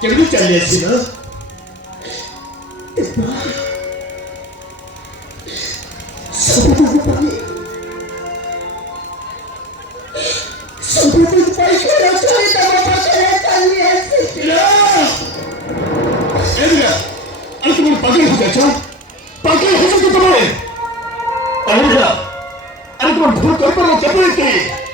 केवढी चालली असती ना पागल हो गया पागल हो सकते तुम्हारे अरे तुम्हारा भूल कर पर